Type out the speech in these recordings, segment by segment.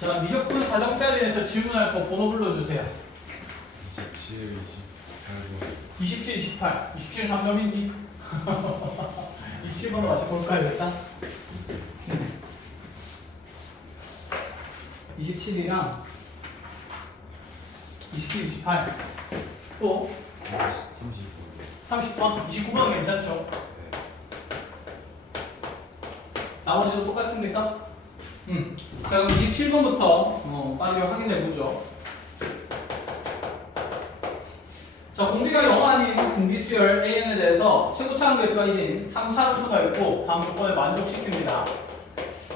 자, 미적분 가정자리에서 질문할 거 번호 불러주세요. 27, 28번. 27, 28. 27 3점이니? 27번으로 다시 볼까요, 일단? 27이랑 27, 28. 또 30번. 30번, 29번은 괜찮죠? 나머지도 똑같습니까? 자, 그럼 27번부터 빨리 확인해보죠. 자, 공비가 0 아닌 공비수열 AN에 대해서 최고차항 계수가 1인 3차 함수가 있고 다음 조건을 만족시킵니다.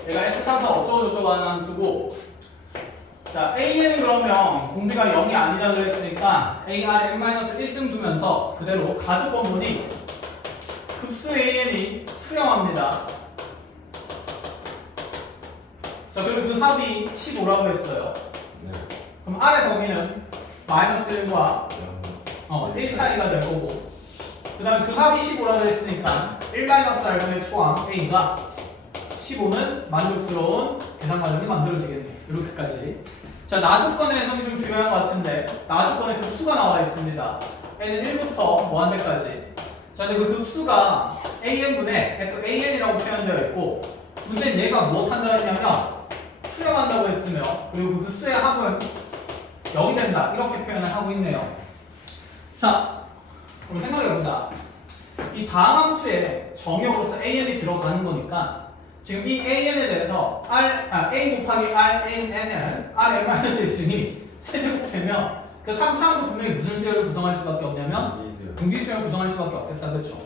얘가 x3, 4 어쩌고저쩌고 하는 함수고, 자, AN은 그러면 공비가 0이 아니라 그랬으니까 AR n-1승 두면서 그대로 가족 번분이 급수 AN이 수렴합니다. 자, 그리고 그 합이 15라고 했어요. 네. 그럼 아래 범위는 마이너스 1과 1 사이가 될 거고, 그 다음에 그 합이 15라고 그랬으니까 1-r분의 초항 A가 15는 만족스러운 계산 과정이 만들어지겠네요. 이렇게까지. 자, 나조건의 해석이 좀 중요한 것 같은데, 나조건에 급수가 나와 있습니다. n은 1부터 무한대까지. 자, 근데 그 급수가 an분의 FAN이라고 표현되어 있고, 문제는 얘가 무엇 한다 했냐면 수렴한다고 했으며, 그리고 그 급수의 합은 0이 된다, 이렇게 표현을 하고 있네요. 자, 그럼 생각해보자. 이 다음 함수에 정역으로서 an이 들어가는 거니까 지금 이 an에 대해서 a 곱하기 rn은 rn-1이 세제곱되면 그 3차함도 분명히 무슨 수열을 구성할 수밖에 없냐면 분비수열을 구성할 수밖에 없겠다, 그렇죠?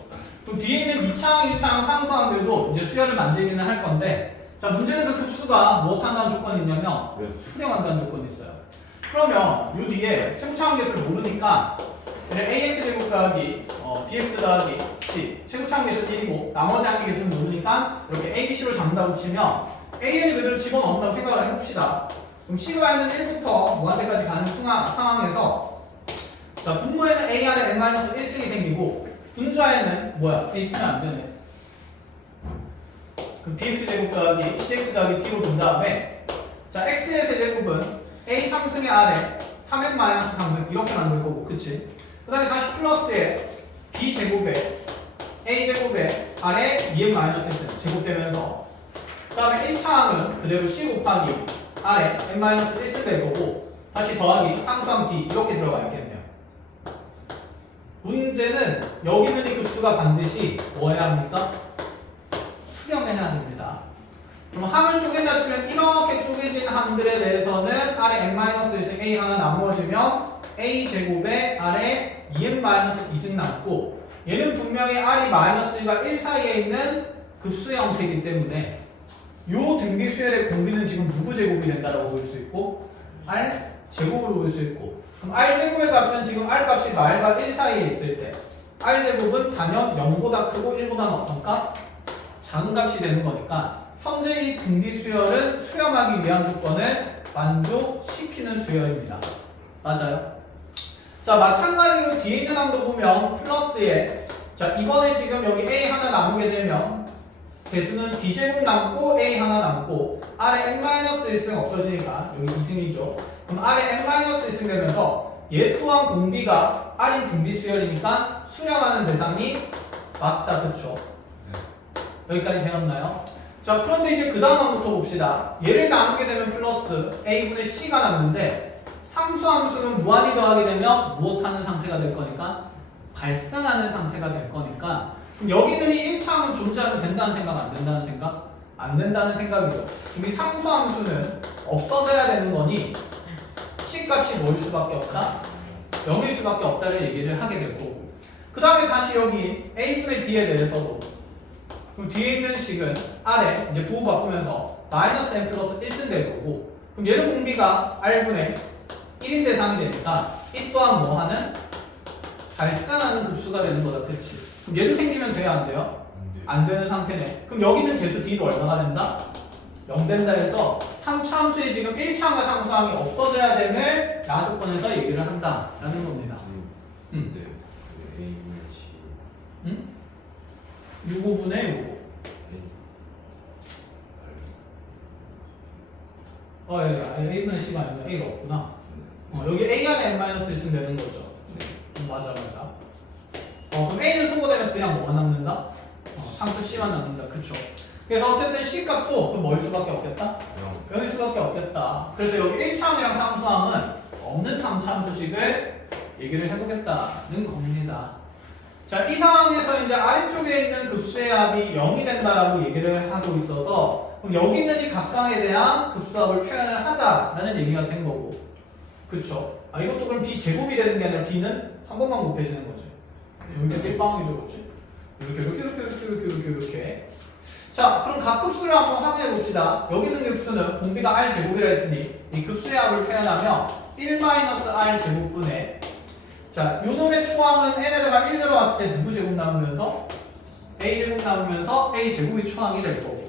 그럼 뒤에 있는 2차항, 1차항, 3차항들도 이제 수열을 만들기는 할 건데, 자, 문제는 그 급수가 무엇 한다는 조건이 있냐면 수렴한다는 조건이 있어요. 그러면 요 뒤에 최고차항 계수를 모르니까 ax 제곱 더하기 bx 더하기 c 최고차항 계수는 1이고 나머지 한 개 계수는 모르니까 이렇게 a, b, c로 잡는다고 치면 an을 그대로 집어넣는다고 생각을 해봅시다. 그럼 시그마에는 1부터 무한대까지 가는 상황에서, 자, 분모에는 AR에 n-1승이 생기고 분자에는 뭐야? a 쓰면 안 되네. 그럼 bx 제곱 더하기 cx 더하기 d로 둔 다음에, 자, x의 세제곱은 a 3승의 r에 3n-3승 이렇게 만들 거고, 그치? 그 다음에 다시 플러스에 b 제곱에 a 제곱에 r에 2n-1승 제곱되면서, 그 다음에 1차항은 그대로 c 곱하기 r에 n-1승 될 거고, 다시 더하기 상수항 d 이렇게 들어가야겠네요. 문제는 여기 있는 이 급수가 반드시 뭐 해야 합니까? 수렴해야 됩니다. 그럼 함을 쪼갠다 치면 이렇게 쪼개진 함들에 대해서는 r에 n-1승 a 하나 나누어지면 a 제곱에 r에 2n-2승 남고, 얘는 분명히 r이 -1과 1 사이에 있는 급수의 형태이기 때문에 요 등비수열의 공비는 지금 누구 제곱이 된다라고 볼 수 있고 r 제곱으로 볼 수 있고, 그럼 r 제곱의 값은 지금 r 값이 말과 1 사이에 있을 때 r 제곱은 단연 0보다 크고 1보다는 어떤 값? 작은 값이 되는 거니까 현재 이 등비수열은 수렴하기 위한 조건을 만족시키는 수열입니다. 맞아요? 자, 마찬가지로 뒤에 있는 항도 보면 플러스에, 자, 이번에 지금 여기 a 하나 나누게 되면 개수는 d제곱 남고 a 하나 남고 r에 n-1승 없어지니까 여기 2승이죠. 그럼 r에 n-1승 되면서 얘 또한 공비가 r인 등비수열이니까 수렴하는 대상이 맞다, 그쵸? 여기까지 되었나요? 자, 그런데 이제 그 다음 항부터 봅시다. 얘를 나누게 되면 플러스 a분의 c가 남는데, 상수함수는 무한히 더하게 되면 무엇하는 상태가 될 거니까? 발생하는 상태가 될 거니까, 그럼 여기 있는 이 1차함은 존재하면 된다는 생각, 안 된다는 생각? 안 된다는 생각이죠. 그럼 이 상수함수는 없어져야 되는 거니 c 값이 뭐일 수밖에 없다? 0일 수밖에 없다를 얘기를 하게 될 거고, 그 다음에 다시 여기 a분의 d에 대해서도, 그럼 뒤에 있는 식은 r에 이제 부호 바꾸면서 -n 플러스 1승 될 거고, 그럼 얘는 공비가 r분의 1인 대상이 되니까 이 또한 뭐 하는? 발생하는 급수가 되는 거다, 그치? 그럼 얘도 생기면 돼요, 안 돼요? 안 되는 상태네. 그럼 여기 있는 개수 d도 얼마가 된다? 0 된다 해서 3차 함수에 지금 1차항과 상수항이 없어져야 됨을 나조건에서 얘기를 한다라는 겁니다. 네. A분의 C. 응? 6호분의 요거. A분의 C가 아니라 A가 없구나. 여기 A 안에 n-1 있으면 되는 거죠. 맞아. 그럼 A는 소거되면서 그냥 뭐가 남는다? 상수 C만 남는다. 그쵸? 그래서 어쨌든 C 값도 그 뭐일 수밖에 없겠다? 0일 수밖에 없겠다. 그래서 여기 1차원이랑 상수함은 없는 3차원 조식을 얘기를 해보겠다는 겁니다. 자, 이 상황에서 이제 아래쪽에 있는 급수의 합이 0이 된다라고 얘기를 하고 있어서 그럼 여기 있는 이 각각에 대한 급수합을 표현을 하자라는 얘기가 된 거고, 그쵸? 이것도 그럼 B 제곱이 되는 게 아니라 B는 한 번만 곱해지는 거죠. 여기가 1빵이죠, 그렇지? 이렇게. 자, 그럼 각 급수를 한번 확인해 봅시다. 여기 있는 급수는 공비가 R 제곱이라 했으니 이 급수의 합을 표현하면 1-R 제곱분의, 자, 요놈의 초항은 n에다가 1 들어왔을 때 누구 제곱 나오면서? A 제곱 나오면서 A 제곱이 초항이 될 거고.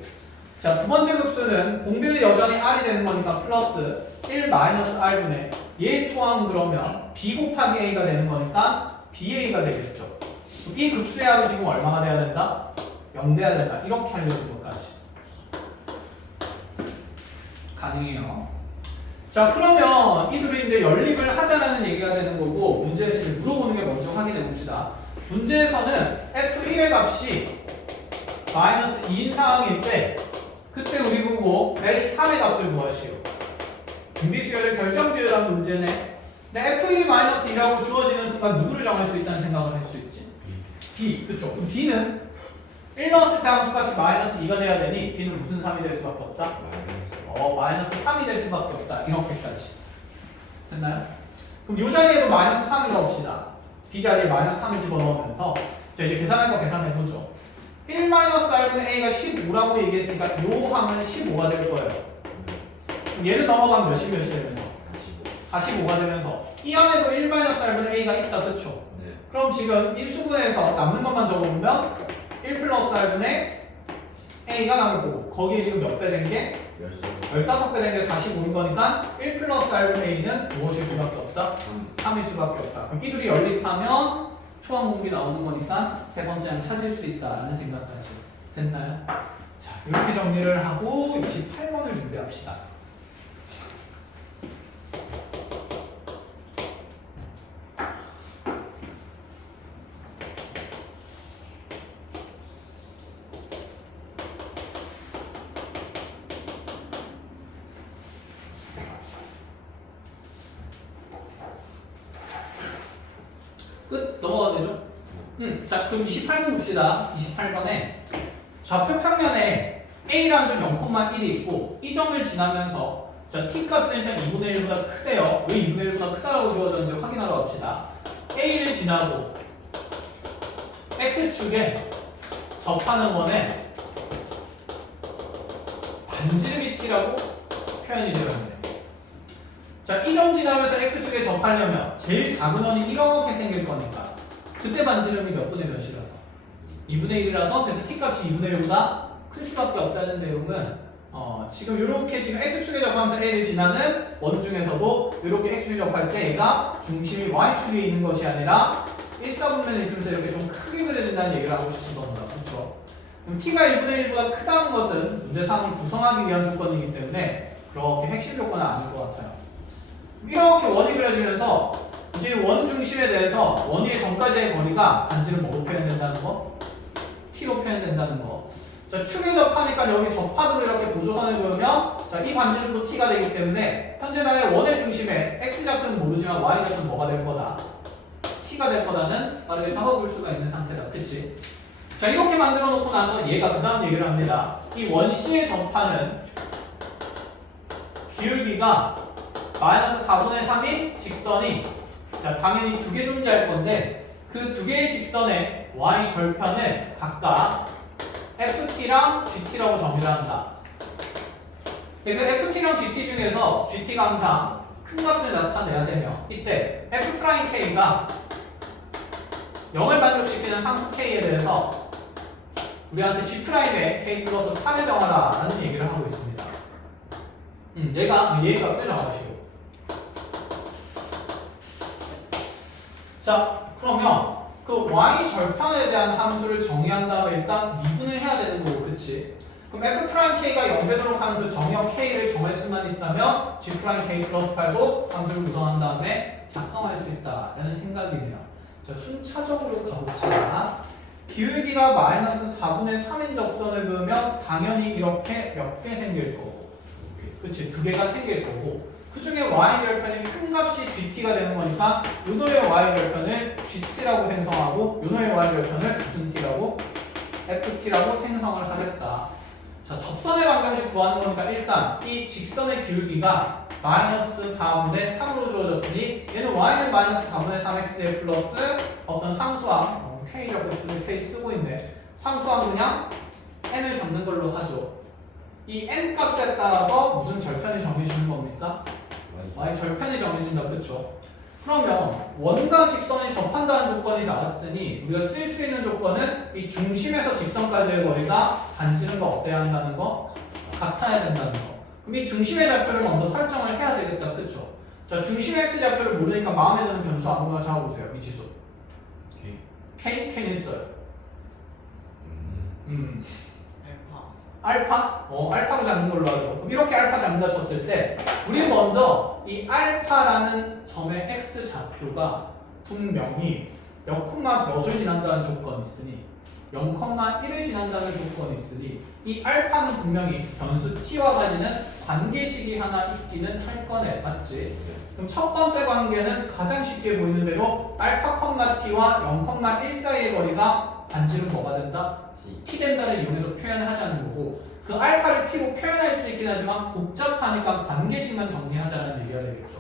자, 두 번째 급수는 공비는 여전히 R이 되는 거니까 플러스 1-R분의 얘 초항 그러면 B 곱하기 A가 되는 거니까 BA가 되겠죠. 이 급수의 합이 지금 얼마가 돼야 된다? 0 돼야 된다. 이렇게 알려준 것까지 가능해요. 자, 그러면 이 둘이 이제 연립을 하자라는 얘기가 되는 거고, 문제에서 이제 물어보는 게 먼저 확인해 봅시다. 문제에서는 F1의 값이 마이너스 2인 상황일 때 그때 우리 보고 L3의 값을 구하시오. 등비수열의 결정지으란 문제네. 근데 F1이 마이너스 2라고 주어지는 순간 누구를 정할 수 있다는 생각을 할 수 있지? B. 그쵸? 그럼 B는 1 넣었을 때 함수값이 마이너스 2가 돼야 되니 B는 무슨 3이 될 수밖에 없다? 마이너스 3이 될 수밖에 없다. 이렇게까지 됐나요? 그럼 이 자리에도 마이너스 3을 넣읍시다. B 자리에 마이너스 3을 집어넣으면서 자, 이제 계산할 거 계산해보죠. 1-R분의 A가 15라고 얘기했으니까 요 항은 15가 될 거예요. 그럼 얘는 넘어가면 몇이 되면서? 45가 되면서 이 안에도 1-R분의 A가 있다. 그쵸? 네. 그럼 지금 인수분해에서 남는 것만 적어보면 1 플러스 R분의 A가 남을 거고, 거기에 지금 몇 배 된 게? 15배 된 게 45인 거니까 1 플러스 R분의 A는 무엇일 수밖에 없다? 3일 수밖에 없다. 그럼 이 둘이 연립하면 초항 공비 나오는 거니까 세 번째 항 찾을 수 있다라는 생각까지 됐나요? 자, 이렇게 정리를 하고 28번을 준비합시다. 끝? 넘어가도 되죠? 자, 그럼 28번 봅시다. 28번에 좌표 평면에 A라는 점 0,1이 있고 이 점을 지나면서 자, T값은 일단 2분의 1보다 크대요. 왜 2분의 1보다 크다라고 주어졌는지 확인하러 갑시다. A를 지나고 X축에 접하는 원에 반지름이 T라고 표현이 되어 있네요. 자, 이 점 지나면서 X축에 접하려면 제일 작은 원이 이렇게 생길 거니까 그때 반지름이 몇 분의 몇이라서? 2분의 1이라서 그래서 T값이 2분의 1보다 클 수밖에 없다는 내용은 지금 이렇게 지금 X축에 접하면서 A를 지나는 원 중에서도 이렇게 X축에 접할 때 얘가 중심이 Y축에 있는 것이 아니라 1사분면에 있으면서 이렇게 좀 크게 그려진다는 얘기를 하고 싶은 겁니다. 그렇죠? 그럼 T가 1분의 1보다 크다는 것은 문제 3을 구성하기 위한 조건이기 때문에 그렇게 핵심 조건은 아닌 것 같아요. 이렇게 원이 그려지면서 이제 원 중심에 대해서 원 위의 점까지의 거리가 반지름 뭐로 표현된다는 거? T로 표현된다는 거. 자, 축에 접하니까 여기 접하도록 이렇게 보조선을 그으면 자, 이 반지름도 T가 되기 때문에 현재 나의 원의 중심에 X좌표는 모르지만 Y좌표는 뭐가 될 거다? T가 될 거다는 빠르게 잡아볼 수가 있는 상태다. 그치? 자, 이렇게 만들어 놓고 나서 얘가 그 다음 얘기를 합니다. 이 원 C에 접하는 기울기가 마이너스 4분의 3인 직선이 자, 당연히 두 개 존재할 건데 그 두 개의 직선의 y 절편을 각각 ft랑 gt라고 정의를 한다. 그래서 ft랑 gt 중에서 gt가 항상 큰 값을 나타내야 되며 이때 f'k가 0을 만족시키는 상수 k에 대해서 우리한테 g'의 k 플러스 3을 정하라 라는 얘기를 하고 있습니다. 얘가 얘의 값을 정하시고 자, 그러면 그 y 절편에 대한 함수를 정의한 다음에 일단 미분을 해야 되는 거고, 그치? 그럼 F'K가 0 되도록 하는 그 정역 K를 정할 수만 있다면 G'K 플러스 8도 함수를 구성한 다음에 작성할 수 있다라는 생각이네요. 자, 순차적으로 가봅시다. 기울기가 마이너스 4분의 3인 적선을 그으면 당연히 이렇게 몇 개 생길 거고, 그치? 2개가 생길 거고, 그 중에 y절편이 큰 값이 gt가 되는 거니까 요놈의 y절편을 gt라고 생성하고 요놈의 y절편을 무슨 t라고? ft라고 생성을 하겠다. 자, 접선의 방정식 구하는 거니까 일단 이 직선의 기울기가 마이너스 4분의 3으로 주어졌으니 얘는 y는 마이너스 4분의 3x에 플러스 어떤 상수함 k 적고 싶은데 k 쓰고 있네. 상수함 그냥 n을 잡는 걸로 하죠. 이 n 값에 따라서 무슨 절편이 정해지는 겁니까? y 절편이 정해진다. 그쵸? 그러면 원과 직선이 접한다는 조건이 나왔으니 우리가 쓸 수 있는 조건은 이 중심에서 직선까지의 거리가 반지름과 어때야 한다는 거? 같아야 된다는 거. 그럼 이 중심의 좌표를 먼저 설정을 해야 되겠다. 그쵸? 자, 중심의 x 좌표를 모르니까 마음에 드는 변수 아무거나 잡아보세요. 이 지수 K는 있어요. 알파? 알파로 잡는 걸로 하죠. 그럼 이렇게 알파 잡는다 쳤을 때 우리 먼저 이 알파라는 점의 x 좌표가 분명히 몇 콤마 몇을 지난다는 조건이 있으니 0,1을 지난다는 조건이 있으니 이 알파는 분명히 변수 t와 가지는 관계식이 하나 있기는 할 거네. 맞지? 그럼 첫 번째 관계는 가장 쉽게 보이는 대로 알파, t와 0,1 사이의 거리가 반지름 뭐가 된다? t 된다를 이용해서 표현하자는 거고, 그 알파를 t로 표현할 수 있긴 하지만 복잡하니까 관계식만 정리하자는 얘기가 되겠죠.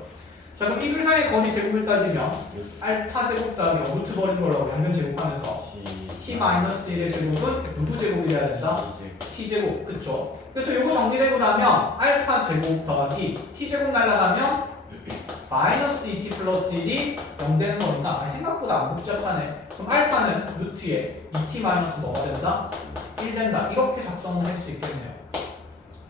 자, 그럼 이 둘 사이의 거리 제곱을 따지면 알파 제곱 더하기 루트 버린 걸로 양변 제곱하면서 t-1의 제곱은 누구 제곱이어야 된다? t제곱. 그쵸? 그래서 이거 정리되고 나면 알파 제곱 더하기 t제곱 날라가면 마이너스 2t 플러스 1이 0 되는 거니까 생각보다 안 복잡하네. 그럼 알파는 루트에 2t 마이너스 뭐가 된다? 1 된다. 이렇게 작성을 할 수 있겠네요.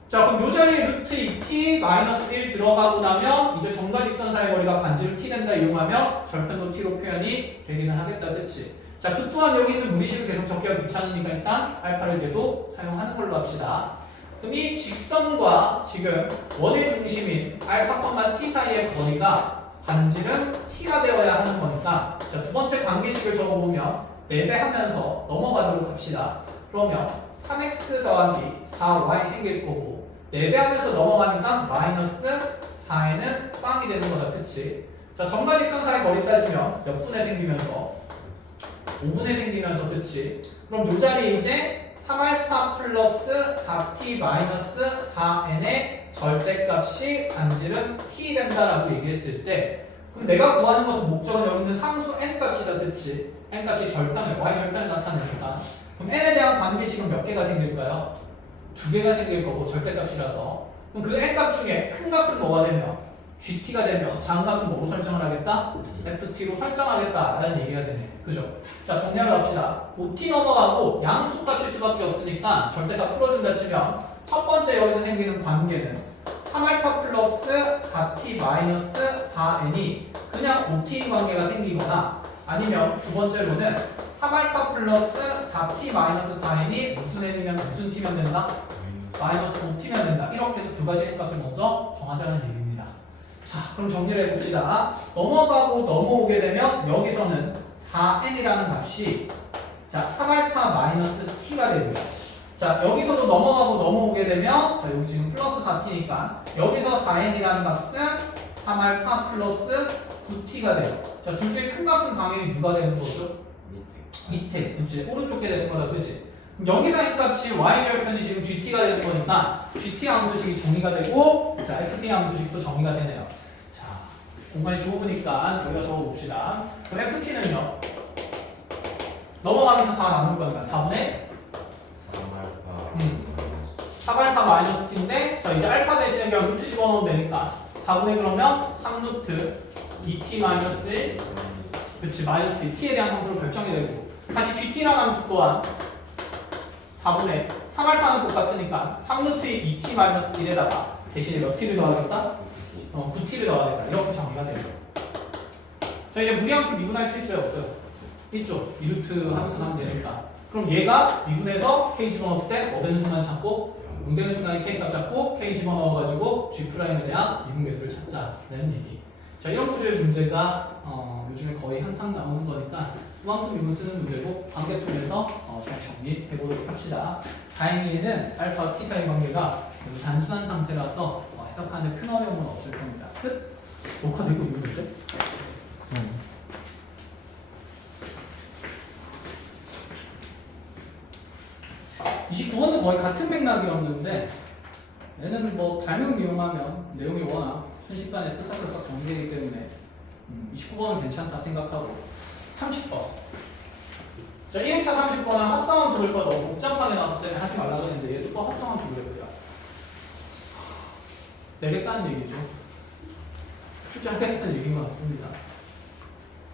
자, 그럼 요 자리에 루트 2t 마이너스 1 들어가고 나면 이제 점과 직선 사이 거리가 반지름 t 된다 이용하면 절편도 t로 표현이 되기는 하겠다. 그치? 자, 그 또한 여기 있는 무리식을 계속 적기가 귀찮으니까 일단 알파를 계속 사용하는 걸로 합시다. 그럼 이 직선과 지금 원의 중심인 알파, t 사이의 거리가 반지름 t가 되어야 하는 거니까 자, 두 번째 관계식을 적어보면 4배 하면서 넘어가도록 합시다. 그러면 3x 더하기 4y 생길 거고 4배 하면서 넘어가니까 마이너스 4에는 빵이 되는 거다. 그치? 자, 점과 직선 사이 거리 따지면 몇 분에 생기면서 5분에 생기면서. 그치? 그럼 요 자리에 이제 3알파 플러스 4t 마이너스 4n의 절대값이 반지름 t 된다라고 얘기했을 때 그럼 내가 구하는 것은 목적은 여기 있는 상수 n 값이다. 그치? n 값이 절편을 y 절편을 나타내니까 그럼 n에 대한 관계식은 몇 개가 생길까요? 2개가 생길 거고 절대값이라서 그럼 그 n 값 중에 큰 값은 뭐가 되면 gt가 되면 작은 값은 뭐로 설정을 하겠다? ft로 설정하겠다라는 얘기가 되네. 그죠? 자, 정리하러 갑시다. 5t 넘어가고 양수값일 수밖에 없으니까 절대값 풀어준다 치면 첫 번째 여기서 생기는 관계는 3알파 플러스 4t 마이너스 4n이 그냥 5t인 관계가 생기거나 아니면 두 번째로는 3알파 플러스 4t 마이너스 4n이 무슨 n이면 무슨 t면 된다? 마이너스 5t면 된다. 이렇게 해서 두 가지 n값을 먼저 정하자는 얘기입니다. 자, 그럼 정리를 해봅시다. 넘어가고 넘어오게 되면 여기서는 4n이라는 값이 자 3알파 마이너스 t가 됩니다. 자, 여기서도 넘어가고 넘어오게 되면 자 여기 지금 플러스 4t니까 여기서 4n이라는 값은 3알파 플러스 9t가 돼요. 자, 둘 중에 큰 값은 당연히 누가 되는 거죠? 밑에. 그치? 오른쪽 게 되는 거다. 그치? 그럼 여기서 이 값이 y절편이 지금 gt가 되는 거니까 gt 함수식이 정의가 되고 자 ft 함수식도 정의가 되네요. 자, 공간이 좁으니까 여기다 적어봅시다. 그럼 ft는요 넘어가면서 4 나눌 거니까 4분의 3알파 마이너스 t인데 자 이제 알파 대신에 그냥 루트 집어넣으면 되니까 4분의 그러면 3루트 2t 마이너스 1 그치 마이너스 t t에 대한 함수로 결정이 되고 다시 gt라는 함수 또한 4분의 3알파는 똑같으니까 3루트 2t 마이너스 1에다가 대신에 몇 t를 더하겠다? 9t를 더하겠다. 이렇게 정의가 되죠. 자 이제 무리함수 미분할 수 있어요? 없어요? 있죠? 2루트 함수 하면 되니까 그럼 얘가 미분에서 k 집어넣었을 때 뭐 되는 순간 찾고 0 되는 순간에 k 값 잡고 k 집어넣어가지고 G'에 대한 미분 계수를 찾자는 얘기. 자, 이런 구조의 문제가 요즘에 거의 항상 나오는 거니까 우함수 미분 쓰는 문제고 관계 통해서 잘 정리해 보도록 합시다. 다행히는 알파 T사의 관계가 단순한 상태라서 해석하는 큰 어려움은 없을 겁니다. 끝. 녹화되고 있는 문제? 29번도 거의 같은 맥락이었는데 얘는 뭐 닮은 미용하면 내용이 워낙 순식간에 쓱싹쓱싹 정리되기 때문에 29번은 괜찮다 생각하고 30번. 자, 1행차 30번은 합성함수 그릴 거 너무 복잡하게 나왔을 때 하지 말라고 했는데 얘도 또 합성함수 그려보자. 내겠다는 얘기죠. 출제하겠다는 얘기인 것 같습니다.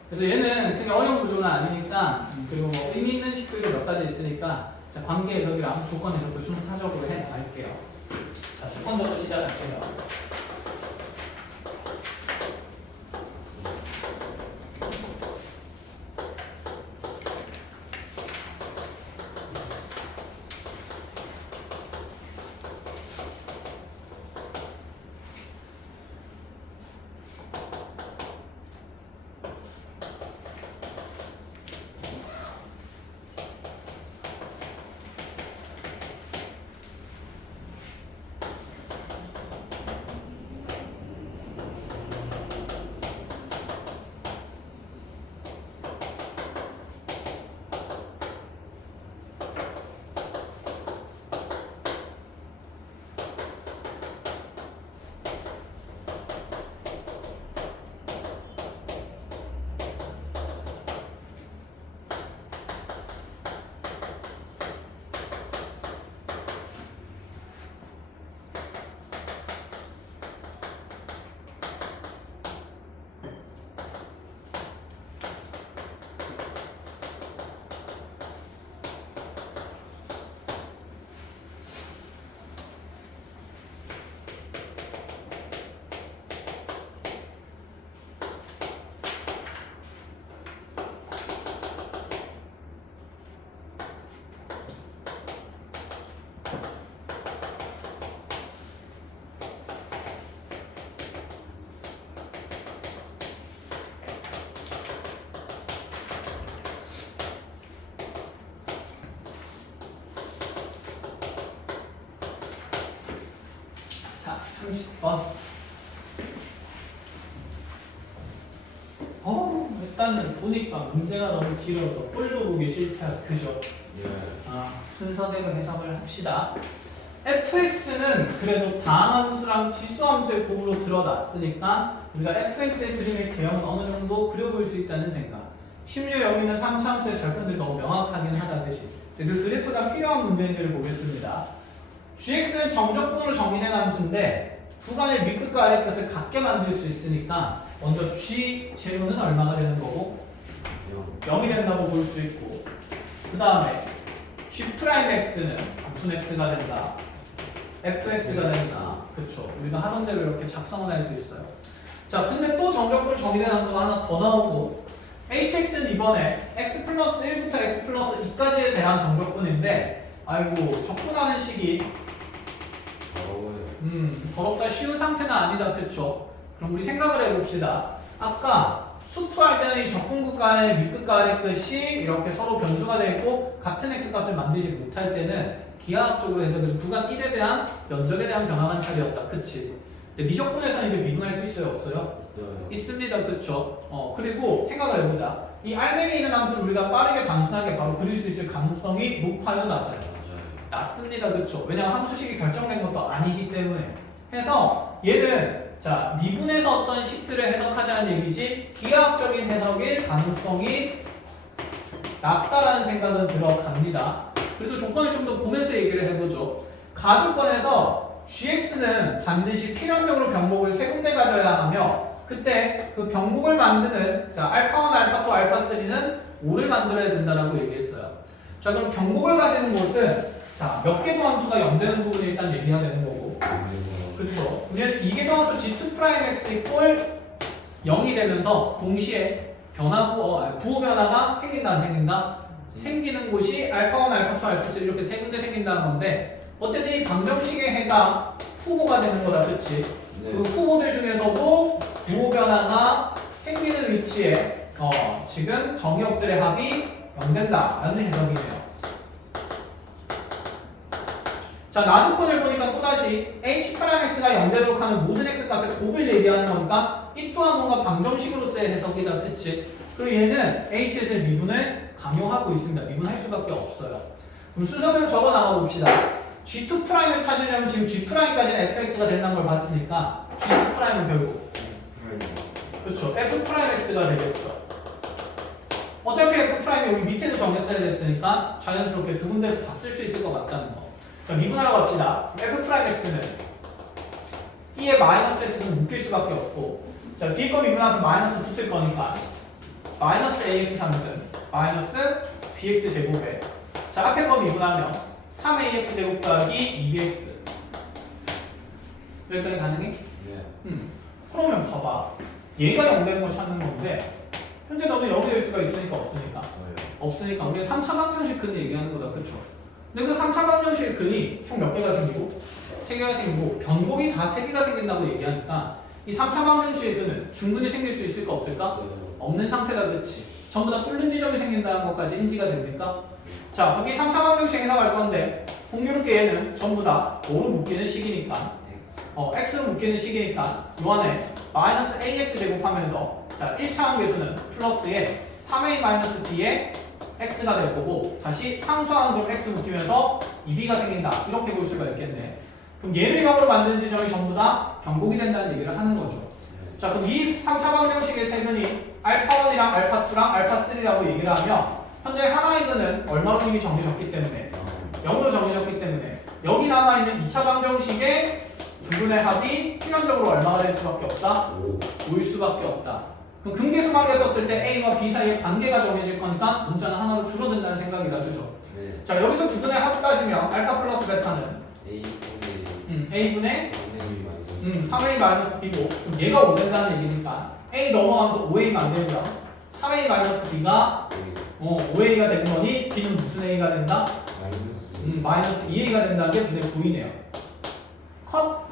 그래서 얘는 되게 어려운 구조는 아니니까 그리고 뭐 의미 있는 식들이 몇 가지 있으니까 자, 관계 해석이랑 조건 해석도 순차적으로 해 나갈게요. 자, 조건부터 시작할게요. 자, 30번. 일단은 보니까 문제가 너무 길어서 꼴도 보기 싫다. 그죠? 예. 순서대로 해석을 합시다. fx는 그래도 다함수랑 지수함수의 곱으로 드러났으니까 우리가 fx의 그림의 개형은 어느 정도 그려볼 수 있다는 생각. 심지어 여기는 상차함수의 절편들이 너무 명확하긴 하다듯이. 그 그래프가 필요한 문제인지를 보겠습니다. gx는 정적분으로 정의된 함수인데 구간의 밑끝과 아래끝을 같게 만들 수 있으니까 먼저 g 제로는 얼마가 되는 거고 0이 된다고 볼 수 있고 그 다음에 g'x는 무슨 x가 된다? fx가 된다. 그쵸? 우리가 하던 대로 이렇게 작성을 할 수 있어요. 자, 근데 또 정적분으로 정의된 함수가 하나 더 나오고 hx는 이번에 x 플러스 1부터 x 플러스 2까지에 대한 정적분인데 아이고 적분하는 식이 더럽다 쉬운 상태는 아니다. 그쵸? 그럼 우리 생각을 해봅시다. 아까 수투할 때는 이 적분구 간의 밑끝과 아래끝이 이렇게 서로 변수가 되어 있고 같은 x값을 만들지 못할 때는 기하학적으로 해서 그래서 구간 1에 대한 면적에 대한 변화만 차이였다. 그치? 근데 미적분에서는 이제 미분할 수 있어요? 없어요? 있어요. 있습니다. 그쵸? 그리고 생각을 해보자. 이 R명에 있는 함수를 우리가 빠르게 단순하게 바로 그릴 수 있을 가능성이 높아요? 낮아요? 낮습니다. 그쵸? 왜냐면 함수식이 결정된 것도 아니기 때문에. 해서 얘는 자 미분에서 어떤 식들을 해석하자는 얘기지 기하학적인 해석일 가능성이 낮다라는 생각은 들어갑니다. 그래도 조건을 좀 더 보면서 얘기를 해보죠. 가조건에서 gx는 반드시 필연적으로 병목을 세 군데 가져야 하며 그때 그 병목을 만드는 자 알파1, 알파2, 알파3는 5를 만들어야 된다라고 얘기했어요. 자 그럼 병목을 가지는 곳은 자 몇 개도 함수가 0 되는 부분이 일단 얘기해야 되는 거고 그렇죠. 우리는 이계도함수 g2'x 이꼴 0이 되면서 동시에 부호 변화가 생긴다 안 생긴다? 생기는 곳이 알파1, 알파2, 알파3 이렇게 세 군데 생긴다는 건데 어쨌든 이 방정식의 해가 후보가 되는 거다, 그치? 네. 그 후보들 중에서도 부호 변화가 생기는 위치에 지금 정의역들의 합이 0된다라는 해석이네요. 자, 나조건을 보니까 또다시 H'X가 0되도록 하는 모든 X값의 곱을 얘기하는 거니까 이 또한 뭔가 방정식으로서의 해석이다, 그치? 그리고 얘는 H의 미분을 강요하고 있습니다. 미분할 수밖에 없어요. 그럼 순서대로 적어 나가 봅시다. G2'을 찾으려면 지금 G'까지는 fx가 된다는 걸 봤으니까 G2'은 결국 그렇죠. f'x가 되겠죠. 어차피 f'이 여기 밑에도 정했어야 됐으니까 자연스럽게 두 군데에서 다 쓸 수 있을 것 같다는 거. 자, 미분하러 갑시다. f'x는 e의 마이너스 x는 묶일 수밖에 없고, 자, 뒤에 거 미분하면 마이너스 붙을 거니까 마이너스 ax 3은 마이너스 bx 제곱에, 자, 앞에 거 미분하면 3ax 제곱 더하기 2bx. 여기까지 가능해? 네. 그러면 봐봐. 얘가 0 되는 걸 찾는 건데 현재 너는 0이 될 수가 있으니까 없으니까. 없어요. 없으니까 우리가 3차 방정식 근을 얘기하는 거다. 그쵸? 근데 그 3차 방정식 근이 총 몇 개가 생기고 3개가 생기고 변곡이 다 3개가 생긴다고 얘기하니까 이 3차 방정식의 근은 중근이 생길 수 있을까 없을까? 없는 상태다. 그치? 전부 다 뚫는 지점이 생긴다는 것까지 인지가 됩니까? 자, 그럼 이 3차 방정식 해석할 건데 공교롭게 얘는 전부 다 5로 묶이는 식이니까 x로 묶이는 식이니까 요 안에 마이너스 ax 제곱하면서 자 1차 함계수는 플러스에 3a 마이너스 b에 x가 될 거고 다시 상수하는 그럼 x 묶이면서 2b가 생긴다 이렇게 볼 수가 있겠네. 그럼 얘를 0으로 만드는 지점이 전부 다 변곡이 된다는 얘기를 하는 거죠. 자 그럼 이 3차 방정식의 세근이 알파1이랑 알파2랑 알파3라고 얘기를 하면 현재 하나의 근은 얼마로 이미 정해졌기 때문에 0으로 정해졌기 때문에 여기 남아있는 2차 방정식의 두 분의 합이 필연적으로 얼마가 될 수밖에 없다? 5일 수밖에 없다. 그럼 근계수관계 썼을 때 A와 B 사이의 관계가 정해질 거니까 문자는 하나로 줄어든다는 생각이다. 그죠? 네. 자 여기서 두 분의 합 따지면 알파 플러스 베타는 A분의 3A 마이너스 B고 그럼 얘가 5 된다는 얘기니까 A 넘어가면서 5A 만들면 3A 마이너스 B가 5A가 되는 거니 B는 무슨 A가 된다? 마이너스 2A가 된다는 게 눈에 보이네요. 컷?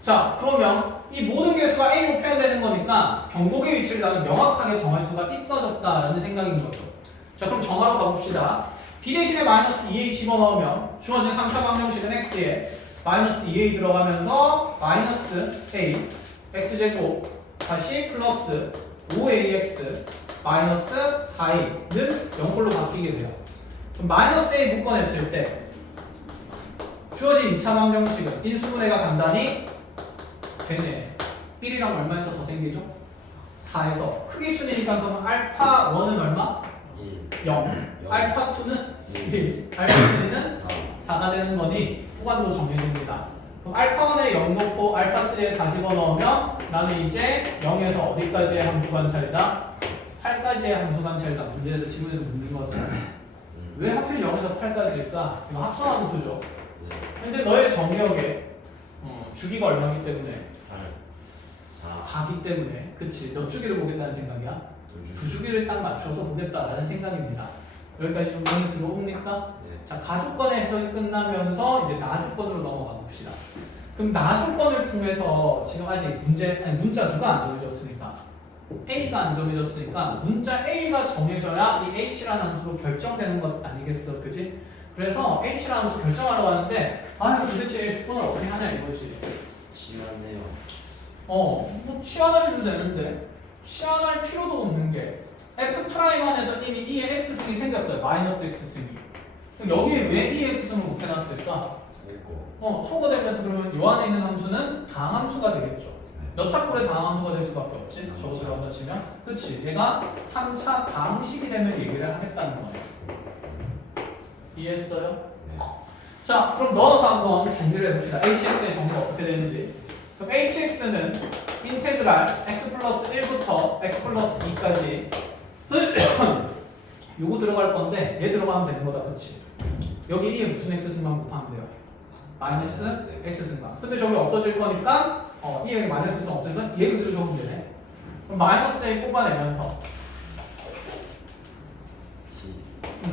자 그러면 이 모든 개수가 A로 표현되는 거니까 변곡의 위치를 나는 명확하게 정할 수가 있어졌다라는 생각인 거죠. 자 그럼 정하러 가봅시다. B 대신에 마이너스 2A 집어넣으면 주어진 3차 방정식은 X에 마이너스 2A 들어가면서 마이너스 A X제곱 다시 플러스 5AX 마이너스 4A는 0꼴로 바뀌게 돼요. 그럼 마이너스 A 묶어냈을 때 주어진 2차 방정식은 인수분해가 간단히 되네. 1이랑 얼마에서 더 생기죠? 4에서 크기 순이니까 그럼 알파 1는 얼마? 0. 알파 2는 1. 알파 3는 4가 되는 거니 후반도 정해집니다. 그럼 알파 1에 0 놓고 알파 3에 4 집어넣으면 나는 이제 0에서 어디까지의 함수 관찰이다? 8까지의 함수 관찰이다. 문제에서 지문에서 묻는 것은 왜 하필 0에서 8까지일까? 이거 합성함수죠. 현재 너의 정의역에 주기가 얼마기 때문에 4기 때문에 그치 몇 주기를 보겠다는 생각이야? 두 주기를 딱 맞춰서 보겠다라는 생각입니다. 여기까지 좀 많이 들어옵니까? 자 가조건의 해석이 끝나면서 이제 나조건으로 넘어가 봅시다. 그럼 나조건을 통해서 지금 아직 문자 누가 안 정해졌으니까 A가 안 정해졌으니까 문자 A가 정해져야 이 H라는 함수로 결정되는 것 아니겠어, 그지? 그래서 H라는 함수 결정하러 가는데 도대체 조건을 어떻게 하냐 이거지. 심하네요. 뭐 치환해도 되는데 치환할 필요도 없는 게 F 프라임 안에서 이미 E의 X승이 생겼어요. 마이너스 X승이. 그럼 여기에 왜 E의 X승을 못 해놨을까? 소거되면서 그러면 요 안에 있는 함수는 다항함수가 되겠죠. 몇 차꼴의 다항함수가 될 수밖에 없지. 저것을 건너치면 그치 얘가 3차 다항식이 되면 얘기를 하겠다는 거예요. 이해했어요? 자 그럼 넣어서 한번 정리를 해봅시다. HX의 정리가 어떻게 되는지. 그럼 hx는 인테그랄 x 플러스 1부터 x 플러스 2까지 요거 들어갈 건데 얘 들어가면 되는 거다. 그치? 여기 E에 무슨 x승만 곱하면 돼요? 마이너스 x승만. 근데 저기 없어질 거니까 E에 마이너스 x승 없으니까 얘 그대로 적으면 되네. 그럼 마이너스 A 뽑아내면서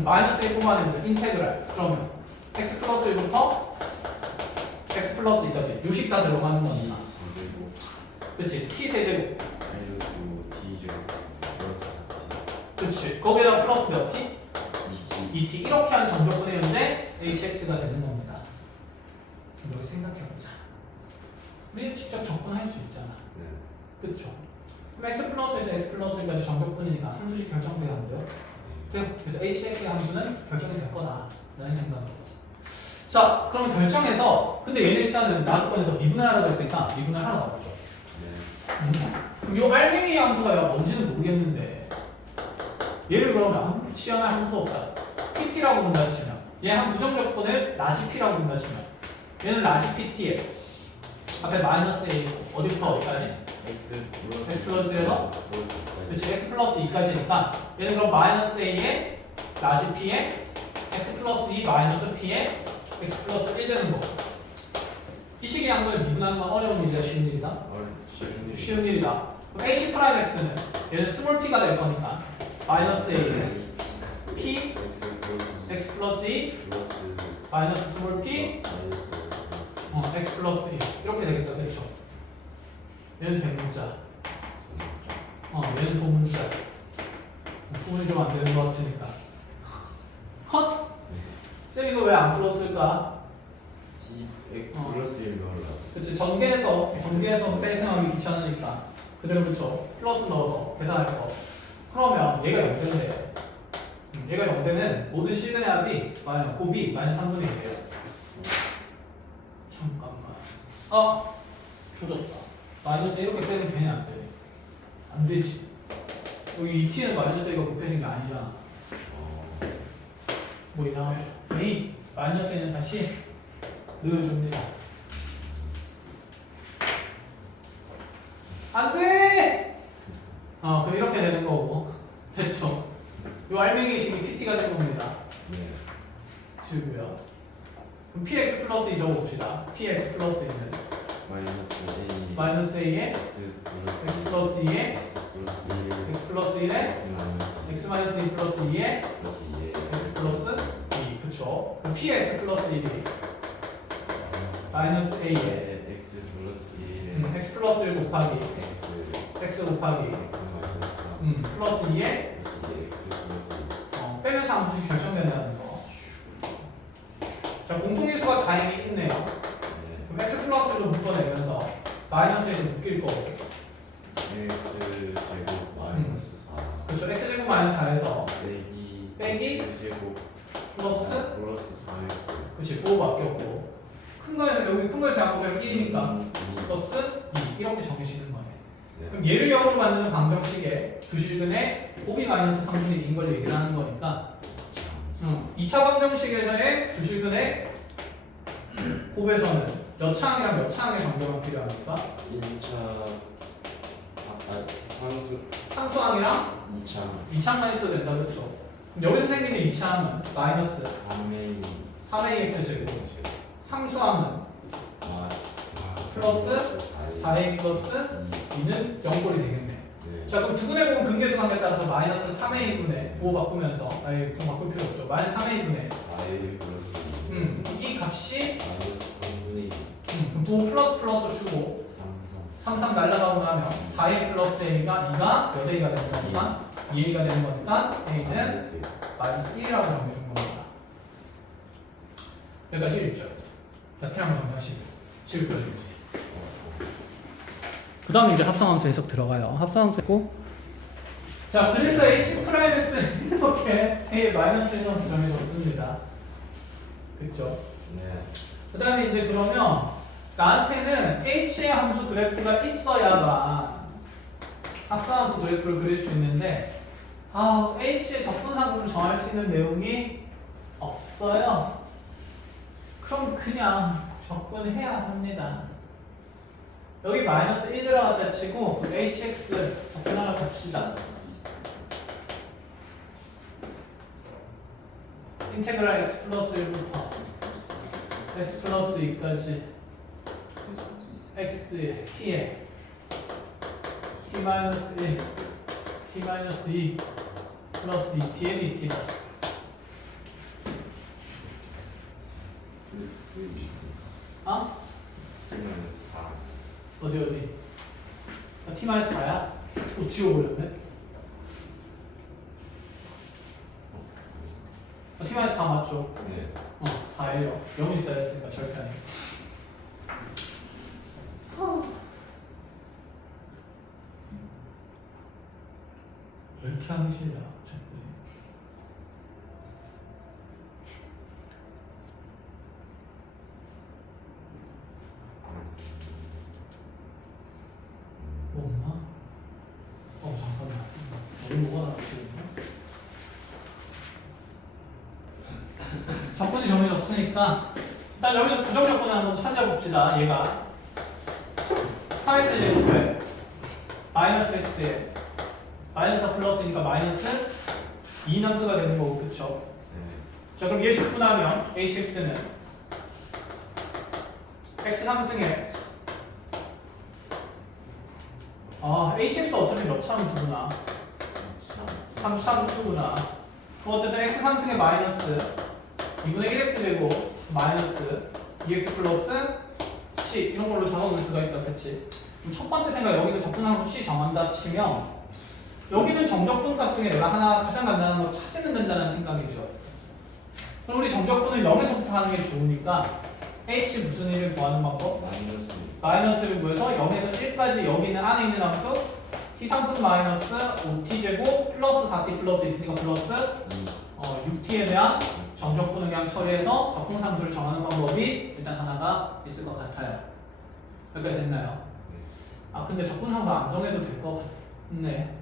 마이너스 1 뽑아내면서 인테그랄. 그러면 x 플러스 1부터 x 플러스 2까지 요식 다 들어가는 거니까. 제곱 그치? t 세제곱. 마이너스 d 제곱 플러스 그치? 거기에다 플러스 몇 t? dt 2t. 이렇게 한 정적분의 현재 hx가 되는 겁니다. 이걸 생각해보자. 우리 직접 접근할 수 있잖아. 네. 그쵸? 그럼 x 플러스에서 s 플러스까지 정적분이니까 함수식 결정돼야 안 돼요? 돼요. 그래서 hx의 함수는 결정이 될 거다 라는 생각으로. 자, 그러면 결정해서 근데 얘는 일단은 나수권에서 미분하라고 했으니까 미분을 하나가 없죠. 네. 그럼 요 알맹이 함수가 뭔지는 모르겠는데 얘를 그러면 치환할 함수가 없다. pt라고 본다 치면 얘 한 부정적분을 라지 p라고 본다 치면 얘는 라지 pt에 앞에 마이너스 a 어디부터 어디까지? x 플러스에서 그렇지 x 플러스 2까지니까 얘는 그럼 마이너스 a에 라지 p에 x 플러스 2 마이너스 p에 x 플러스 1 되는 거고 이 식의 양을 미분하는 건 어려운 일이야 쉬운 일이다? 쉬운 일이다. 그럼 h 프라임 x는 얘는 스몰 t가 될 거니까 마이너스 a에 p x 플러스 2 마이너스 스몰 p x 플러스 1 이렇게 되겠다. 그렇죠? 얘는 대문자 얘는 소문자 소문이 좀 안 되는 것 같으니까 헛! 쌤 이거 왜 안 풀었을까? 플러스 1 넣으려고 그치 전개해서 빼생하기 귀찮으니까 그대로 그쵸 플러스 넣어서 계산할 거 그러면 얘가 0대인데 얘가 0대는 모든 시그널 합이 곱이 마이너스 3분의 1이에요. 잠깐만 조졌다. 마이너스 이렇게 빼면 되냐 안 되냐? 안 되지. 여기 이 t는 마이너스 a가 곱해진 게 아니잖아. 뭐 이상하게 a 마이너스 a는 다시 넣어줍니다. 안 돼! 그럼 이렇게 되는 거고 됐죠? 이 알맹이 식이 pt가 된 겁니다. 네. 지우고요. 그럼 px 플러스 2 적어봅시다. px 플러스 2는 마이너스 a에 x 플러스 2에 x 플러스 1에 x 마이너스 2 플러스 2에 x 플러스 2 그쵸? 그럼 px 플러스 1이 마이너스 a에 x 플러스 1 곱하기 x 곱하기 플러스 2에 빼면서 함수식 결정된다는 거. 자 공통인수가 다행히 있네요. 그럼 x 플러스로 묶어내면서 마이너스에서 묶일 거고 x 제곱 마이너스 4 그렇죠. x제곱 마이너스 4에서 빼기 플러스 4x 그렇지 9 바뀌었고 큰 거에서 여기 큰 거에서 작은 거면 1이니까 플러스 2 이렇게 정해지는 거네. 그럼 얘를 역으로 만드는 방정식에 두실근의 곱이 마이너스 3분의 2인 걸 얘기를 하는 거니까 2차 방정식에서의 두실근의 곱에서는 몇 차항이랑 몇 차항의 정도가 필요합니까? 1차 상수항이랑 2차항만 있어도 된다 그렇죠? 그럼 여기서 생기는 2차항은 마이너스 3ax 제곱 상수항은 플러스 4a 플러스 2는 0꼴이 되겠네. 자 그럼 두분의 곱은 근계수 관계에 따라서 마이너스 3a분의 부호 바꾸면서 아예 좀 바꿀 필요 없죠. 마이너스 3a분의 이 값이 그럼 부호 플러스 플러스 주고 3 날라가고 나면 4a 플러스 a가 2가 몇 a가 되는 거니까 2a가 되는 거니까 a는 마이너스 1이라고 정해준 겁니다. 여기까지 1절. 자 태양 정리하시고 지울 거예요. 그 다음에 이제 합성함수 해석 들어가요. 합성함수 했고 자 그래서 h 프라임 x는 이렇게 a 마이너스 1 정해졌습니다. 그쵸? 네. 그 다음에 이제 그러면 나한테는 h의 함수 그래프가 있어야만 합성함수 그래프를 그릴 수 있는데 h의 접근상으로 정할 수 있는 내용이 없어요. 그럼 그냥 접근해야 합니다. 여기 마이너스 1 들어갔다 치고 hx 접근하러 갑시다. 인테그랄 x 플러스 1부터 x 플러스 2까지 x에 t에 t 마이너스 1 t 마이너스 2 플러스 2t에 dt다. 어? T-4 어디? T-4야? 또 지워버렸네? T-4 맞죠? 네 4예요. 0이 있어야 했으니까 절편이. 왜 이렇게 하기 싫냐, 자꾸. 뭐 없나? 잠깐만. 너무 뭐가 나왔지겠나? 적분이 정해졌으니까 일단 여기서 부정 적분을 한번 찾아봅시다. 얘가 4x 제곱에 마이너스 x에 마이너스 플러스니까 마이너스 2남수가 되는 거고, 그쵸? 자, 그럼 얘 적분하면 hx는 x 상승에 hx 어차피 몇 차함수구나. 3차함수구나. 어쨌든 x 상승에 마이너스 2분의 1x 제곱 마이너스 2x 플러스 c 이런 걸로 적어볼 수가 있다, 그치? 그럼 첫 번째 생각, 여기는 적분함수 c 정한다 치면 여기는 정적분값 중에 내가 하나 가장 간단한 거 찾으면 된다는 생각이죠. 그럼 우리 정적분을 0에 접근하는 게 좋으니까 h 무슨 1을 구하는 방법? 마이너스를 구해서 0에서 1까지 여기 있는 안에 있는 함수 t 상승 마이너스 5t 제곱 플러스 4t 플러스 2t니까 플러스 6t에 대한 정적분을 그냥 처리해서 적분함수를 정하는 방법이 일단 하나가 있을 것 같아요. 여기까지 됐나요? 근데 적분함수 안 정해도 될 것 같네.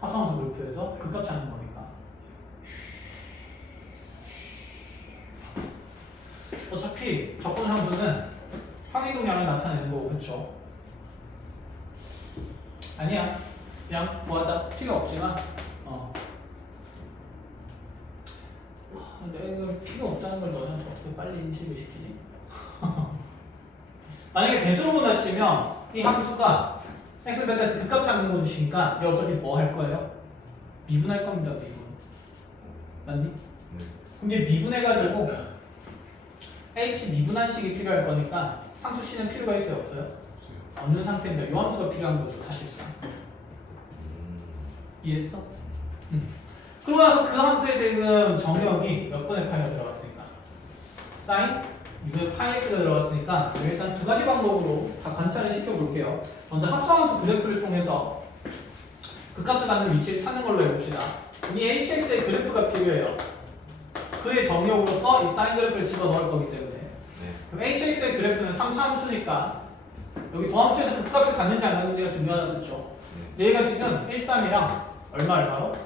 합성함수 그래프에서 극값 찾는 거니까. 어차피 적분함수는 평행동량을 나타내는 거고, 그쵸? 아니야. 그냥 구하자. 필요 없지만, 근데 이거 필요 없다는 걸 너한테 어떻게 빨리 인식을 시키지? 만약에 대수로 본다 치면 이 함수가 x 베타에서 극값 찾는 곳이니까 얘 어차피 뭐 할 거예요? 미분할 겁니다, 미분. 맞니? 네. 그럼 얘 미분해가지고 h 미분한식이 필요할 거니까 상수 c는 필요가 있어요, 없어요? 없는 상태인데 이 함수가 필요한 거죠, 사실상. 이해했어? 그러고 나서 그 함수의 지금 정역이 몇 번의 파이가 들어갔으니까 사인 6분의 파이 x가 들어갔으니까 일단 두 가지 방법으로 다 관찰을 시켜볼게요. 먼저 합성함수 그래프를 통해서 그 값을 갖는 위치를 찾는 걸로 해봅시다. 이 hx의 그래프가 필요해요. 그의 정역으로서 이 사인 그래프를 집어넣을 거기 때문에. 그럼 hx의 그래프는 3차 함수니까 여기 더함수에서 그 값을 갖는지 안 갖는지가 중요하다, 그렇죠? 얘가 지금 1, 3이랑 얼마로?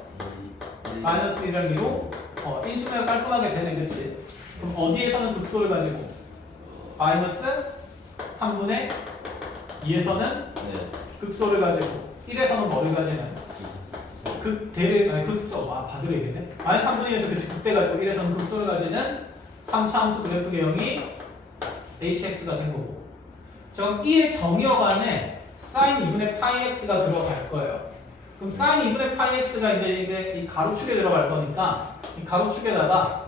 마이너스 1이랑 2로 인수분해가 깔끔하게 되네, 그치? 그럼 어디에서는 극소를 가지고? 마이너스 3분의 2에서는 극소를 가지고 1에서는 뭐를 가지는? 극소, 받으려야겠네. 마이너스 3분의 2에서 그치, 극대 가지고 1에서는 극소를 가지는 3차 함수 그래프 개형이 hx가 된 거고. 자, 그럼 이의 정역 안에 sin 2분의 파이 x가 들어갈 거예요. 그럼 sin 2분의 파이 x가 이제 이 가로축에 들어갈 거니까 이 가로축에다가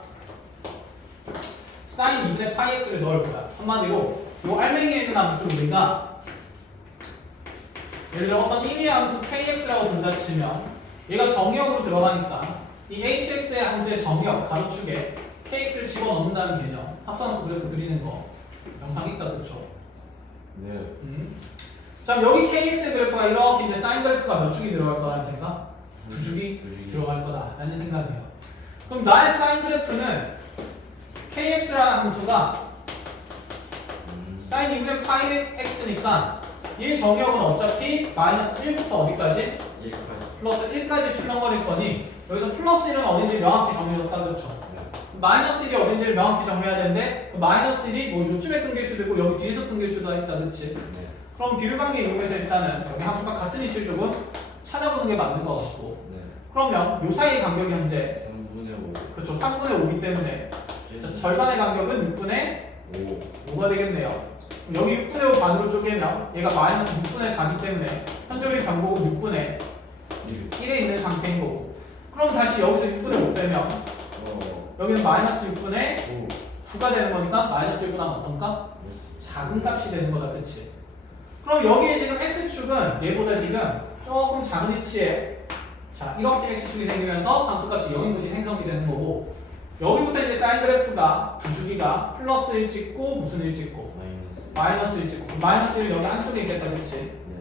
sin 2분의 파이 x를 넣을 거야. 한마디로 이 알맹이에 있는 함수 우리가 예를 들어 어떤 임의의 함수 kx라고 둔다 치면 얘가 정역으로 들어가니까 이 hx의 함수의 정역 가로축에 kx를 집어넣는다는 개념, 합성함수 그래프 그리는 거 영상 있다, 그렇죠? 네. 자, 여기 kx의 그래프가 이렇게 이제 사인 그래프가 몇 축이 들어갈 거라는 생각? 두 축이 들어갈 거다라는 생각이에요. 그럼 나의 사인 그래프는 kx라는 함수가 사인 2분의 파이 x니까 이 정역은 어차피 마이너스 1부터 어디까지? 1까지. 플러스 1까지 출렁거릴 거니 여기서 플러스 1은 어딘지 명확히 정해줬다, 그렇죠? 마이너스 1이 어딘지를 명확히 정해야 되는데 그 마이너스 1이 뭐 요쯤에 끊길 수도 있고 여기 뒤에서 끊길 수도 있다, 그렇지? 그럼 비율관계 이용해서 일단은 여기 함수가 같은 위치를 조금 찾아보는 게 맞는 것 같고. 그러면 요 사이의 간격이 현재 3분의 5. 그렇죠, 3분의 5이기 때문에 절반의 간격은 6분의 5가 되겠네요. 그럼 여기 6분의 5 반으로 쪼개면 얘가 마이너스 6분의 4이기 때문에 현재 우리 방법은 6분의 1에 있는 상태인 거고. 그럼 다시 여기서 6분의 5 빼면 어. 여기는 마이너스 6분의 9. 9가 되는 거니까 마이너스 1보다 어떤 값? 작은 값이 되는 거다, 그치? 그럼 여기에 지금 x축은 얘보다 지금 조금 작은 위치에 자 이렇게 x축이 생기면서 함수값이 0인 것이 생성이 되는 거고 여기부터 이제 사인 그래프가 두 주기가 플러스 1 찍고 무슨 1 찍고 마이너스. 마이너스 1 찍고 마이너스 1 여기 안쪽에 있겠다, 그치? 네.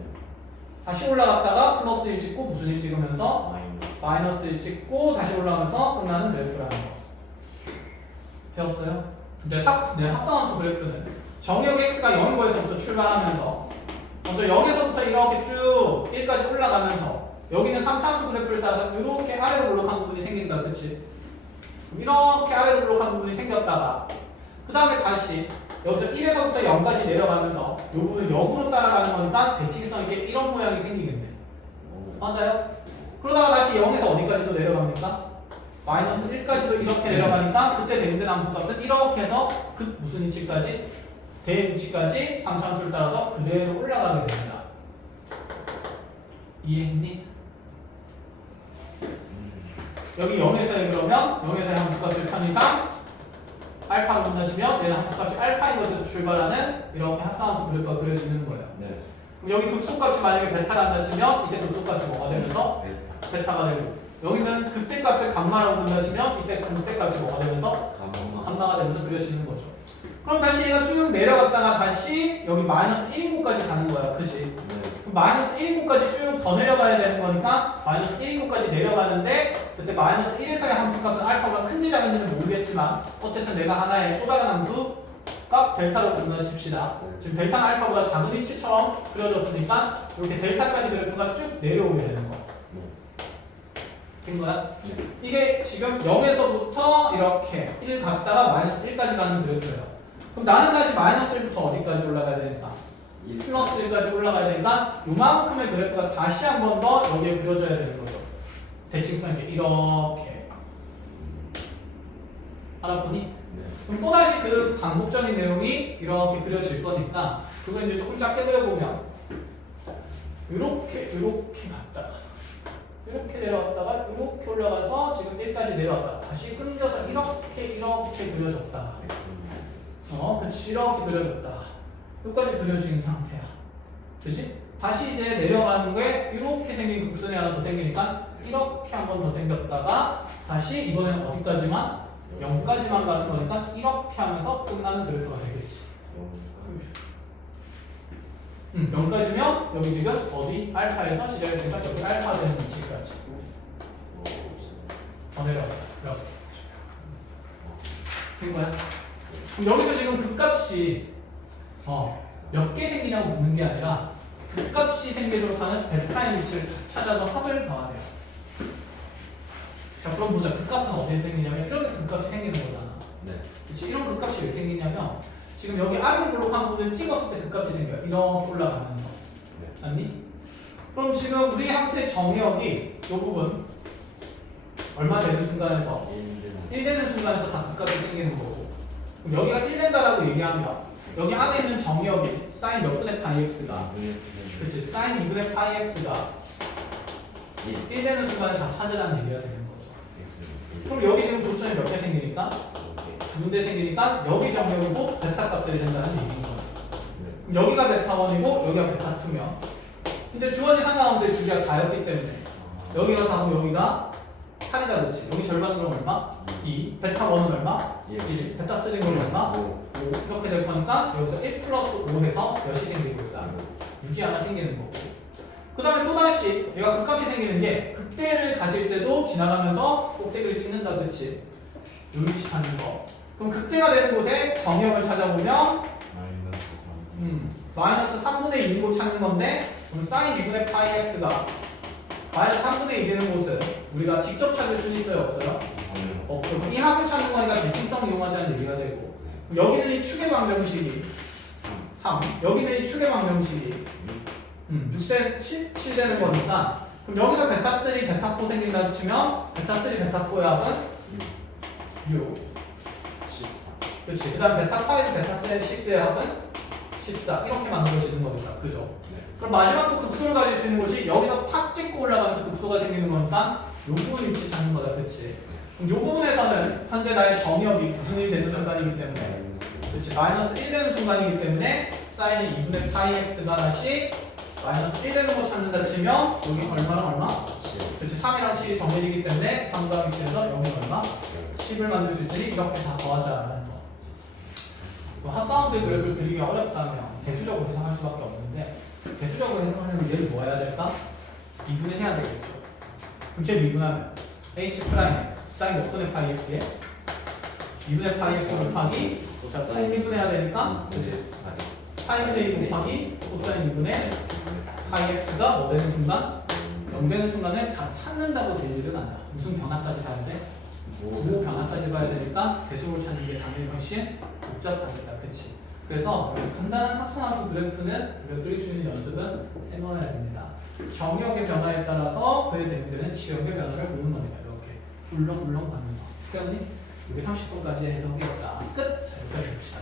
다시 올라갔다가 플러스 1 찍고 무슨 1 찍으면서 마이너스. 마이너스 1 찍고 다시 올라가면서 끝나는 그래프라는 거 배웠어요? 근데 합성함수 그래프는 정의역 x가 0인 거에서부터 출발하면서 먼저 0에서부터 이렇게 쭉 1까지 올라가면서 여기는 3차함수 그래프를 따라서 이렇게 아래로 올라간 부분이 생긴다, 그치? 이렇게 아래로 올라간 부분이 생겼다가 그 다음에 다시 여기서 1에서부터 0까지 내려가면서 이 부분을 역으로 따라가는 거니까 대칭성 있게 이런 모양이 생기겠네. 맞아요? 그러다가 다시 0에서 어디까지 또 내려갑니까? 마이너스 1까지도 이렇게 내려가니까 그때 대응된 함수값은 이렇게 해서 그 무슨 위치까지? 대응 위치까지 3차함수를 따라서 그대로 올라가게 됩니다. 이해했니? 여기 0에서의 그러면 0에서의 함수값을 편의상 알파로 분다시면 얘는 함수값이 알파인 것에서 출발하는 이렇게 합성함수 그래프가 그려지는 거예요. 네. 그럼 여기 극소값이 만약에 베타란다 치면 이때 극소값이 뭐가 되면서 베타가 되고 여기는 그때값을 감마라고 본다시면 이때 그때값이 뭐가 되면서 감마가 되면서 그려지는 거죠. 그럼 다시 얘가 쭉 내려갔다가 다시 여기 마이너스 1인 곳까지 가는 거야, 그지? 그럼 마이너스 1인 곳까지 쭉 더 내려가야 되는 거니까 마이너스 1인 곳까지 내려가는데 그때 마이너스 1에서의 함수값은 알파가 큰지 작은지는 모르겠지만 어쨌든 내가 하나의 또 다른 함수 값 델타로 분단 칩시다. 지금 델타는 알파보다 작은 위치처럼 그려졌으니까 이렇게 델타까지 그래프가 쭉 내려오게 되는 거야. 된 거야? 이게 지금 0에서부터 이렇게 1 갔다가 마이너스 1까지 가는 그래프예요. 그럼 나는 다시 마이너스 1부터 어디까지 올라가야 되니까? 플러스 1까지 올라가야 되니까 요만큼의 그래프가 다시 한 번 더 여기에 그려져야 되는 거죠. 대칭성 있게 이렇게. 알아보니? 네. 그럼 또다시 그 반복적인 내용이 이렇게 그려질 거니까 그걸 이제 조금 작게 그려보면 이렇게 갔다가 이렇게 내려왔다가 이렇게 올라가서 지금 1까지 내려왔다. 다시 끊겨서 이렇게 그려졌다. 그치 이렇게 그려졌다. 여기까지 그려진 상태야. 그치? 다시 이제 내려가는 게 이렇게 생긴 곡선이 하나 더 생기니까 이렇게 한 번 더 생겼다가 다시 이번에는 어디까지만? 0까지만 가는 거니까 이렇게 하면서 끝나는 그래프가 되겠지. 0까지면 여기 지금 어디? 알파에서 시작했으니까 여기 알파 되는 위치까지 더 내려가요. 이렇게 된 거야? 그럼 여기서 지금 극값이 몇 개 생기냐고 묻는 게 아니라 극값이 생기도록 하는 베타의 위치를 찾아서 합을 더하래요. 자 그럼 보자. 극값은 어디에 생기냐면 이렇게 극값이 생기는 거잖아. 네. 그치? 이런 극값이 왜 생기냐면 지금 여기 아래로 블록한 부분을 찍었을 때 극값이 생겨요. 이렇게 올라가는 거. 네. 맞니? 그럼 지금 우리 함수의 정의역이 이 부분 얼마 되는 순간에서 1 되는 순간에서 다 극값이 생기는 거고 그럼 여기가 1 된다라고 얘기하면 여기 안에 있는 정의역이 사인 몇 분의 파이 x가 그치? 사인 2분의 파이 x가 1 되는 순간에 다 찾으라는 얘기가 되는 거죠. 그럼 여기 지금 도점이 몇 개 생기니까? 두 군데 생기니까 여기 정의역이고 베타 값들이 된다는 얘기인 거예요. 그럼 여기가 베타 1이고 여기가 베타 2면 근데 주어진 상관함수의 주기가 4였기 때문에 여기가 4고 여기가 8이다 그렇지. 여기 절반 그럼 얼마? 2. 베타 1은 얼마? 1. 베타 3는 얼마? 5. 이렇게 될 거니까 여기서 1 플러스 5 해서 몇이 생기고 있다? 6이 하나 생기는 거고 그 다음에 또다시 얘가 극값이 생기는 게 극대를 가질 때도 지나가면서 꼭대기를 찍는다 그렇지. 요 위치 찾는 거. 그럼 극대가 되는 곳에 정의역을 찾아보면 마이너스 3분의 2인 곳 찾는 건데 그럼 사인 2분의 파이 x가 마이너스 3분의 2 되는 곳은 우리가 직접 찾을 수 있어요? 없어요? 없죠. 그럼 이 합을 찾는 거니까 대칭성 이용하자는 얘기가 되고 여기는 이 축의 방정식이 3 여기는 이 축의 방정식이 6대 7 되는 거니까 그럼 여기서 베타 3, 베타 4 생긴다 치면 베타 3, 베타 4의 합은 6 14. 그렇지. 그 다음 베타 5, 베타 6의 합은 14 이렇게 만들어지는 거니까 그죠? 그럼 마지막 또 극소를 가질 수 있는 곳이 여기서 탁 찍고 올라가면서 극소가 생기는 거니까 요 부분 위치 찾는 거다, 그치? 그럼 요 부분에서는 현재 나의 정역이 무슨 일이 되는 순간이기 때문에, 그치? 마이너스 1 되는 순간이기 때문에 사인이 2분의 파이 x가 다시 마이너스 1 되는 거 찾는다 치면 여기 얼마랑 얼마? 그치? 3이랑 7이 정해지기 때문에 3 더하기 7에서 여기 얼마? 10을 만들 수 있으니 이렇게 다 더하자라는 거. 합성함수의 그래프를 그리기가 어렵다면 대수적으로 해석할 수밖에 없는데, 대수적으로 해석하려면 얘를 뭐 해야 될까? 2분의 해야 되겠죠. 그럼 2분하면 h 프라임 사인 몇 분의 파이 x에 2분의 파이 x 곱하기 자 사인 1분 해야 되니까 그치? 파이분의 2 곱하기 코사인 2분의 파이 x가 뭐 되는 순간? 0 되는 순간을 다 찾는다고 될 일은 아니야. 무슨 변화까지 봐야 돼? 부호 변화까지 봐야 되니까 대수를 찾는 게 당연히 훨씬 복잡합니다. 그치? 그래서 간단한 합성함수 그래프는 우리가 그릴 수 있는 연습은 해놓아야 됩니다. 정역의 변화에 따라서 그에 대응되는 지역의 변화를 보는 겁니다. 이렇게 울렁울렁 가면서. 그러니 우리 30분까지 해석이었다. 끝! 자, 여기까지 봅시다.